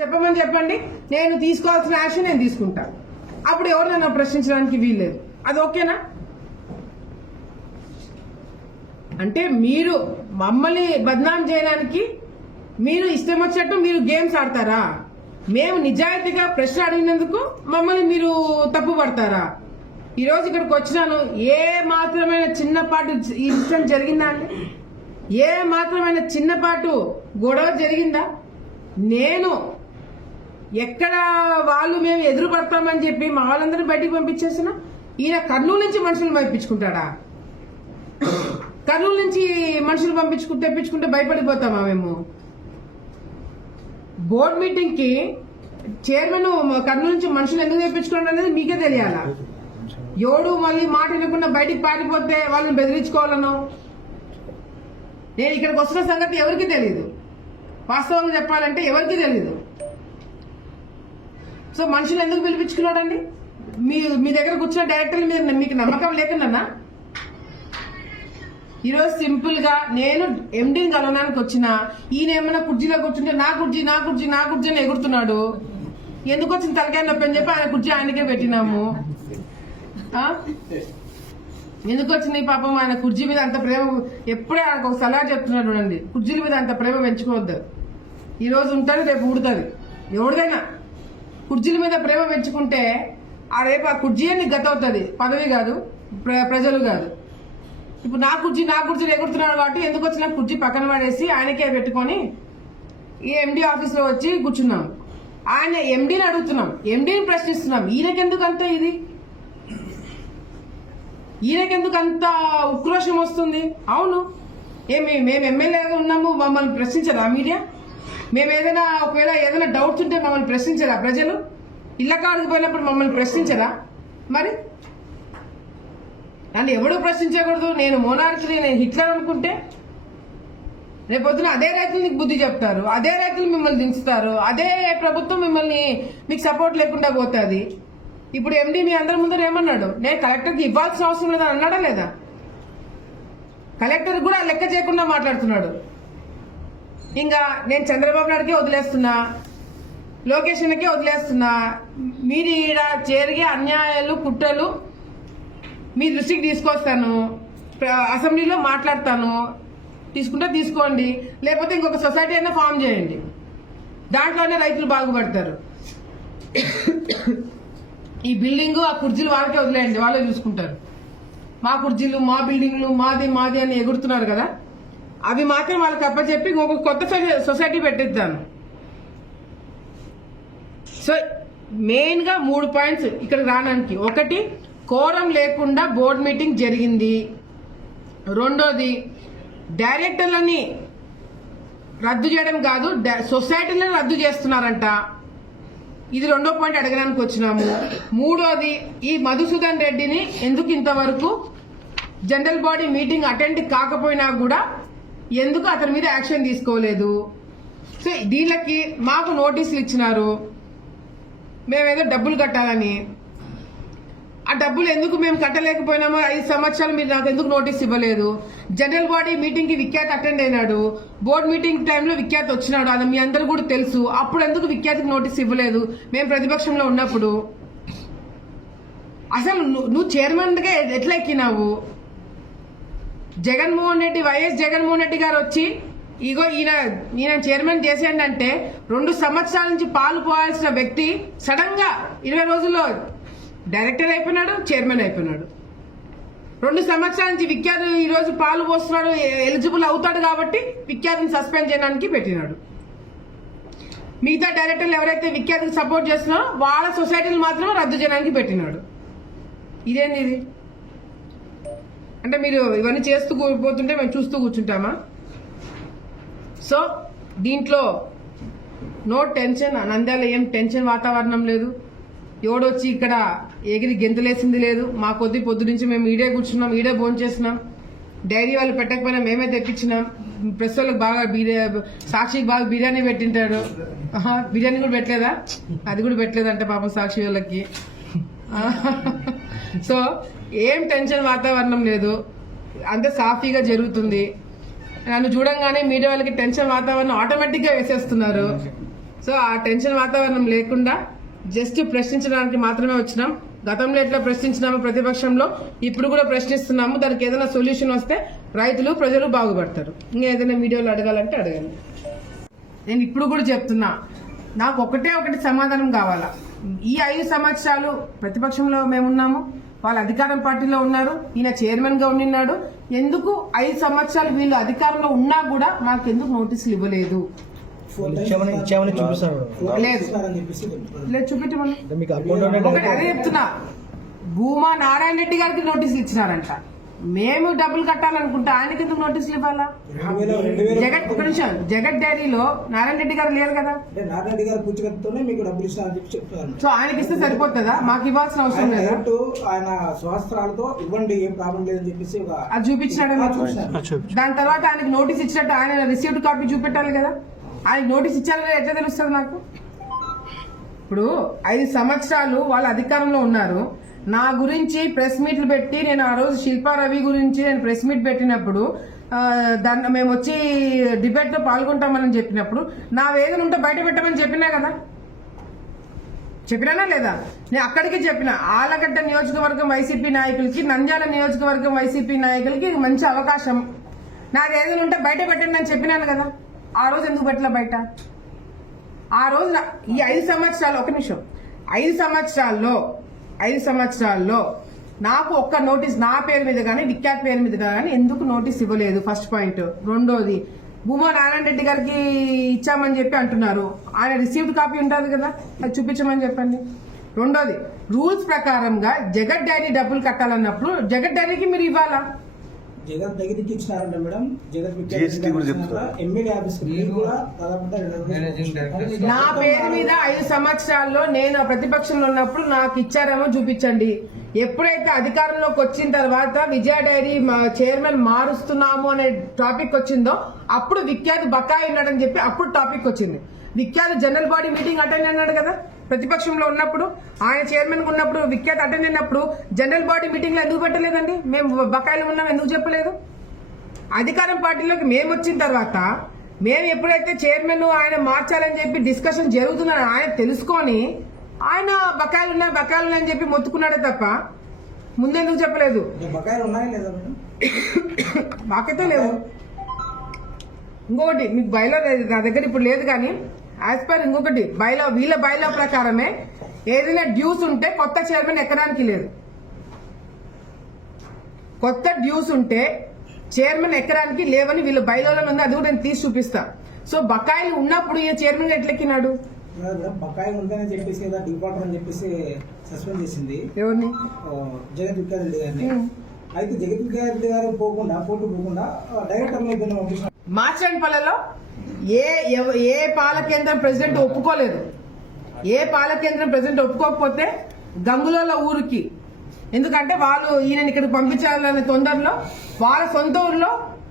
చెప్పమని చెప్పండి, నేను తీసుకోవాల్సిన యాక్షన్ నేను తీసుకుంటా. అప్పుడు ఎవరు నన్ను ప్రశ్నించడానికి వీల్లేదు. అది ఓకేనా? అంటే మీరు మమ్మల్ని బద్నాం చేయడానికి మీరు ఇష్టం వచ్చినట్టు మీరు గేమ్స్ ఆడతారా? మేము నిజాయితీగా ప్రశ్న అడిగినందుకు మమ్మల్ని మీరు తప్పు పడతారా? ఈరోజు ఇక్కడికి వచ్చినాను, ఏ మాత్రమైన చిన్నపాటు ఇన్సిడెంట్ జరిగిందా అండి? ఏ మాత్రమైన చిన్నపాటు గొడవ జరిగిందా? నేను ఎక్కడ వాళ్ళు మేము ఎదురు పడతామని చెప్పి మా వాళ్ళందరినీ బయటికి పంపించేసిన ఈయన కర్నూలు నుంచి మనుషులు పంపించుకుంటాడా? కర్నూలు నుంచి మనుషులు తెప్పించుకుంటే భయపడిపోతామా మేము? బోర్డు మీటింగ్ కి చైర్మన్ కర్నూలు నుంచి మనుషులు ఎందుకు తెప్పించుకోండి అనేది మీకే తెలియాలా? ఎవడు మళ్ళీ మాట వినకుండా బయటికి పారిపోతే వాళ్ళని బెదిరించుకోవాలను. నేను ఇక్కడికి వస్తున్న సంగతి ఎవరికి తెలియదు, వాస్తవంగా చెప్పాలంటే ఎవరికి తెలియదు. సో మనుషులు ఎందుకు పిలిపించుకున్నాడండి? మీ దగ్గర కూర్చున్న డైరెక్టర్ల మీద మీకు నమ్మకం లేకుండా ఈరోజు సింపుల్ గా నేను ఎండీని కలవడానికి వచ్చిన ఈయన ఏమైనా కుర్చీలో కూర్చుంటే నా కుర్చీ అని ఎగురుతున్నాడు. ఎందుకు వచ్చిన తలకాయ నొప్పి అని చెప్పి ఆయన కుర్చీ ఆయనకే పెట్టినాము. ఎందుకు వచ్చింది పాపం ఆయన కుర్చీ మీద అంత ప్రేమ? ఎప్పుడే ఆయనకు ఒక సలహా చెప్తున్నాడు చూడండి, కుర్చీల మీద అంత ప్రేమ పెంచుకోవద్దు. ఈ రోజు ఉంటుంది, రేపు ఊడుతుంది. ఎవరిదైనా కుర్చీల మీద ప్రేమ పెంచుకుంటే ఆ రేపు ఆ కుర్చీ నీకు గత అవుతుంది, పదవి కాదు, ప్రజలు కాదు. ఇప్పుడు నా కుర్చీని ఎగురుతున్నాడు కాబట్టి ఎందుకు వచ్చిన కుర్చీ పక్కన పడేసి ఆయనకే పెట్టుకొని ఈ ఎండీ ఆఫీస్ లో వచ్చి కూర్చున్నాం. ఆయన ఎండీని అడుగుతున్నాం, ఎండీని ప్రశ్నిస్తున్నాం. ఈయనకెందుకు అంత ఉక్రోషం వస్తుంది? అవును, మేము ఎమ్మెల్యేగా ఉన్నాము, మమ్మల్ని ప్రశ్నించరా మీడియా? మేము ఒకవేళ ఏదైనా డౌట్స్ ఉంటే మమ్మల్ని ప్రశ్నించరా ప్రజలు? ఇళ్ల కాడికి పోయినప్పుడు మమ్మల్ని ప్రశ్నించరా? మరి నన్ను ఎవడూ ప్రశ్నించకూడదు. నేను మోనార్క్ని, నేను హిట్లర్ అనుకుంటే రేపొద్దున అదే రైతులు నీకు బుద్ధి చెప్తారు, అదే రైతులు మిమ్మల్ని దించుతారు, అదే ప్రభుత్వం మీకు సపోర్ట్ లేకుండా పోతుంది. ఇప్పుడు ఎండీ మీ అందరి ముందర ఏమన్నాడు? నేను కలెక్టర్కి ఇవ్వాల్సిన అవసరం లేదని అన్నాడా లేదా? కలెక్టర్ కూడా లెక్క చేయకుండా మాట్లాడుతున్నాడు. ఇంకా నేను చంద్రబాబు నాయుడుకే వదిలేస్తున్నా, లోకేషన్కే వదిలేస్తున్నా. మీరు ఈడ జరిగే అన్యాయాలు, కుట్రలు మీ దృష్టికి తీసుకొస్తాను, అసెంబ్లీలో మాట్లాడతాను. తీసుకుంటే తీసుకోండి, లేకపోతే ఇంకొక సొసైటీ అయినా ఫామ్ చేయండి, దాంట్లోనే రైతులు బాగుపడతారు. ఈ బిల్డింగ్ ఆ కుర్చీలు వాళ్ళకే వదిలేయండి, వాళ్ళే చూసుకుంటారు. మా కుర్చీలు, మా బిల్డింగ్లు, మాది అని ఎగురుతున్నారు కదా, అవి మాత్రం వాళ్ళకి అప్పచెప్పి ఇంకొక కొత్త సొసైటీ పెట్టిద్దాను. సో మెయిన్ గా 3 పాయింట్స్ ఇక్కడికి రావడానికి. ఒకటి, కోరం లేకుండా బోర్డు మీటింగ్ జరిగింది. రెండోది, డైరెక్టర్లని రద్దు చేయడం కాదు, సొసైటీలను రద్దు చేస్తున్నారంట. ఇది రెండో పాయింట్ అడగడానికి వచ్చినాము. మూడోది, ఈ మధుసూదన్ రెడ్డిని ఎందుకు ఇంతవరకు జనరల్ బాడీ మీటింగ్ అటెండ్ కాకపోయినా కూడా ఎందుకు అతని మీద యాక్షన్ తీసుకోలేదు? సో దీనికి మాకు నోటీసులు ఇచ్చినారు, మేమేదో డబ్బులు కట్టాలని. ఆ డబ్బులు ఎందుకు మేము కట్టలేకపోయినామో 5 సంవత్సరాలు మీరు నాకు ఎందుకు నోటీస్ ఇవ్వలేదు? జనరల్ బాడీ మీటింగ్ కి విఖ్యాత్ అటెండ్ అయినాడు, బోర్డు మీటింగ్ టైంలో విఖ్యాత్ వచ్చినాడు, అది మీ అందరూ కూడా తెలుసు. అప్పుడు ఎందుకు విఖ్యాత్కి నోటీస్ ఇవ్వలేదు మేము ప్రతిపక్షంలో ఉన్నప్పుడు? అసలు నువ్వు చైర్మన్ గా ఎట్లా ఎక్కినావు? వైఎస్ జగన్మోహన్ రెడ్డి గారు వచ్చి ఇగో ఈయన చైర్మన్ చేసేయండి అంటే 2 సంవత్సరాల నుంచి పాలు పోవాల్సిన వ్యక్తి సడన్ గా 20 రోజుల్లో డైరెక్టర్ అయిపోయినాడు, చైర్మన్ అయిపోయినాడు. 2 సంవత్సరాల నుంచి విఖ్యాత్ ఈ రోజు పాలు పోస్తున్నాడు, ఎలిజిబుల్ అవుతాడు కాబట్టి విఖ్యాత్ని సస్పెండ్ చేయడానికి పెట్టినాడు. మిగతా డైరెక్టర్లు ఎవరైతే విఖ్యాత్కి సపోర్ట్ చేస్తున్నారో వాళ్ళ సొసైటీలు మాత్రమే రద్దు చేయడానికి పెట్టినాడు. ఇదేంది ఇది? అంటే మీరు ఇవన్నీ చేస్తూ పోతుంటే మేము చూస్తూ కూర్చుంటామా? సో దీంట్లో నో టెన్షన్, నంద్యాల ఏం టెన్షన్ వాతావరణం లేదు. ఎవడొచ్చి ఇక్కడ ఎగిరి గెంతులేసింది లేదు. మా పొద్దు నుంచి మేము ఈడే కూర్చున్నాం, ఈడే భోజనం చేస్తున్నాం. డైరీ వాళ్ళు పెట్టకపోయినా మేమే తెప్పించినాం. ప్రెస్ వాళ్ళకి బాగా సాక్షికి బాగా బిర్యానీ పెట్టింటాడు. బిర్యానీ కూడా పెట్టలేదా? అది కూడా పెట్టలేదంటే పాపం సాక్షి వాళ్ళకి. సో ఏం టెన్షన్ వాతావరణం లేదు, అంతే సాఫీగా జరుగుతుంది. నన్ను చూడంగానే మీడియా వాళ్ళకి టెన్షన్ వాతావరణం ఆటోమేటిక్ గా వేసేస్తున్నారు. సో ఆ టెన్షన్ వాతావరణం లేకుండా జస్ట్ ప్రశ్నించడానికి మాత్రమే వచ్చినాం. గతంలో ఎట్లా ప్రశ్నించినాము ప్రతిపక్షంలో, ఇప్పుడు కూడా ప్రశ్నిస్తున్నాము. దానికి ఏదైనా సొల్యూషన్ వస్తే రైతులు ప్రజలు బాగుపడతారు. ఇంకా ఏదైనా మీడియాలో అడగాలంటే అడగండి. నేను ఇప్పుడు కూడా చెప్తున్నా, నాకు ఒకటి సమాధానం కావాలా. ఈ 5 సంవత్సరాలు ప్రతిపక్షంలో మేమున్నాము, వాళ్ళు అధికారం పార్టీలో ఉన్నారు, ఈయన చైర్మన్ గా ఉన్నాడు. ఎందుకు 5 సంవత్సరాలు వీళ్ళు అధికారంలో ఉన్నా కూడా మాకు ఎందుకు నోటీసులు ఇవ్వలేదు? లేదు చూపించమని ఒకటి అదే చెప్తున్నా. భూమా నారాయణ రెడ్డి గారికి నోటీసులు ఇచ్చినారంట. మేము డబ్బులు కట్టాలనుకుంటే ఆయనకి ఎందుకు నోటీసులు ఇవ్వాలా? జగత్ డైరీలో నారాయణ రెడ్డి గారు లేరు కదా. సో ఆయనకి ఇస్తే సరిపోతుందా? మాకు ఇవ్వాల్సిన అవసరం లేదు. ఆయన స్వహస్త్రాలతో ఇవ్వండి, ఏం ప్రాబ్లం లేదని చెప్పేసి అది చూపించినాడే. దాని తర్వాత ఆయనకి నోటీస్ ఇచ్చినట్టు ఆయన రిసీవ్డ్ కాపీ చూపెట్టాలి కదా. ఆయన నోటీస్ ఇచ్చారో ఎట్లా తెలుస్తుంది నాకు? ఇప్పుడు 5 సంవత్సరాలు వాళ్ళ అధికారంలో ఉన్నారు. నా గురించి ప్రెస్ మీట్లు పెట్టి, నేను ఆ రోజు శిల్పా రవి గురించి నేను ప్రెస్ మీట్ పెట్టినప్పుడు దాన్ని మేము వచ్చి డిబేట్ లో పాల్గొంటామని చెప్పినప్పుడు నా వేదన ఉంటే బయట పెట్టమని చెప్పినా కదా. చెప్పినానా లేదా? నేను అక్కడికి చెప్పిన ఆలగడ్డ నియోజకవర్గం వైసీపీ నాయకులకి, నంద్యాల నియోజకవర్గం వైసీపీ నాయకులకి మంచి అవకాశం, నాకు ఏదైనా ఉంటే బయట పెట్టండి అని చెప్పినాను కదా. ఆ రోజు ఎందుకు పెట్టలే బయట? ఆ రోజు ఈ 5 సంవత్సరాలు, ఒక నిమిషం, 5 సంవత్సరాల్లో నాకు ఒక్క నోటీస్ నా పేరు మీద కానీ విఖ్యాత్ పేరు మీద కానీ ఎందుకు నోటీస్ ఇవ్వలేదు? First point. రెండోది, భూమా నారాయణ రెడ్డి గారికి ఇచ్చామని చెప్పి అంటున్నారు. ఆయన రిసీవ్డ్ కాపీ ఉంటుంది కదా, అది చూపించమని చెప్పండి. రెండోది, రూల్స్ ప్రకారంగా జగత్ డైరీ డబ్బులు కట్టాలన్నప్పుడు జగత్ డైరీకి మీరు ఇవ్వాలా? జగత్ దగ్గరికి ఇచ్చినారంట మేడం. జగత్ ఎమ్మెల్యే ఆఫీస్ కూడా నా పేరు మీద 5 సంవత్సరాల్లో నేను ప్రతిపక్షంలో ఉన్నప్పుడు నాకు ఇచ్చారేమో చూపించండి. ఎప్పుడైతే అధికారంలోకి వచ్చిన తర్వాత విజయ డైరీ చైర్మన్ మారుస్తున్నాము అనే టాపిక్ వచ్చిందో అప్పుడు విఖ్యాత్ బకాయి ఉన్నాడని చెప్పి అప్పుడు టాపిక్ వచ్చింది. Vikhyat general body meeting attend అన్నాడు కదా ప్రతిపక్షంలో ఉన్నప్పుడు. ఆయన చైర్మన్ ఉన్నప్పుడు విఖ్యాత్ అటెండ్ అయినప్పుడు జనరల్ బాడీ మీటింగ్ లో ఎందుకు పెట్టలేదండి? మేము బకాయిలు ఉన్నాం ఎందుకు చెప్పలేదు? అధికారం పార్టీలోకి మేము వచ్చిన తర్వాత మేము ఎప్పుడైతే చైర్మన్ ఆయన మార్చాలని చెప్పి డిస్కషన్ జరుగుతుందని ఆయన తెలుసుకొని ఆయన బకాయిలు ఉన్నాయని చెప్పి మొత్తుకున్నాడే తప్ప ముందెందుకు చెప్పలేదు? బకాయిలు ఉన్నాయా లేదా మేడం? మాకైతే లేవు. ఇంకొకటి మీకు బయలో నా దగ్గర ఇప్పుడు లేదు కానీ యాజ్ పర్ ఇంకొకటి వీళ్ళ బయలో ప్రకారమే ఏదైనా డ్యూస్ ఉంటే కొత్త చైర్మన్ ఎక్కడానికి లేదు. కొత్త డ్యూస్ ఉంటే చైర్మన్ ఎక్కడానికి లేవని వీళ్ళ బయలో ఉంది. అది కూడా నేను తీసి చూపిస్తా. సో బకాయిలు ఉన్నప్పుడు ఈ చైర్మన్ ఎట్లెక్కినాడు? బకాయి ఉందని చెప్పేసి డిఫాల్టర్ అని చెప్పేసి సస్పెండ్ చేసింది ఎవరిని? జగత్ విఖ్యాత్ రెడ్డి గారిని. అయితే జగత్ విఖ్యాత్ రెడ్డి గారు కోర్టు పోకుండా డైరెక్టర్ మార్చండిపల్లిలో ఏ పాలకేంద్రం ప్రెసిడెంట్ ఒప్పుకోలేదు. ఏ పాలకేంద్రం ప్రెసిడెంట్ ఒప్పుకోకపోతే గంగుల ఊరికి, ఎందుకంటే వాళ్ళు ఈయన ఇక్కడికి పంపించాలనే తొందరలో వాళ్ళ సొంత ఊర్లో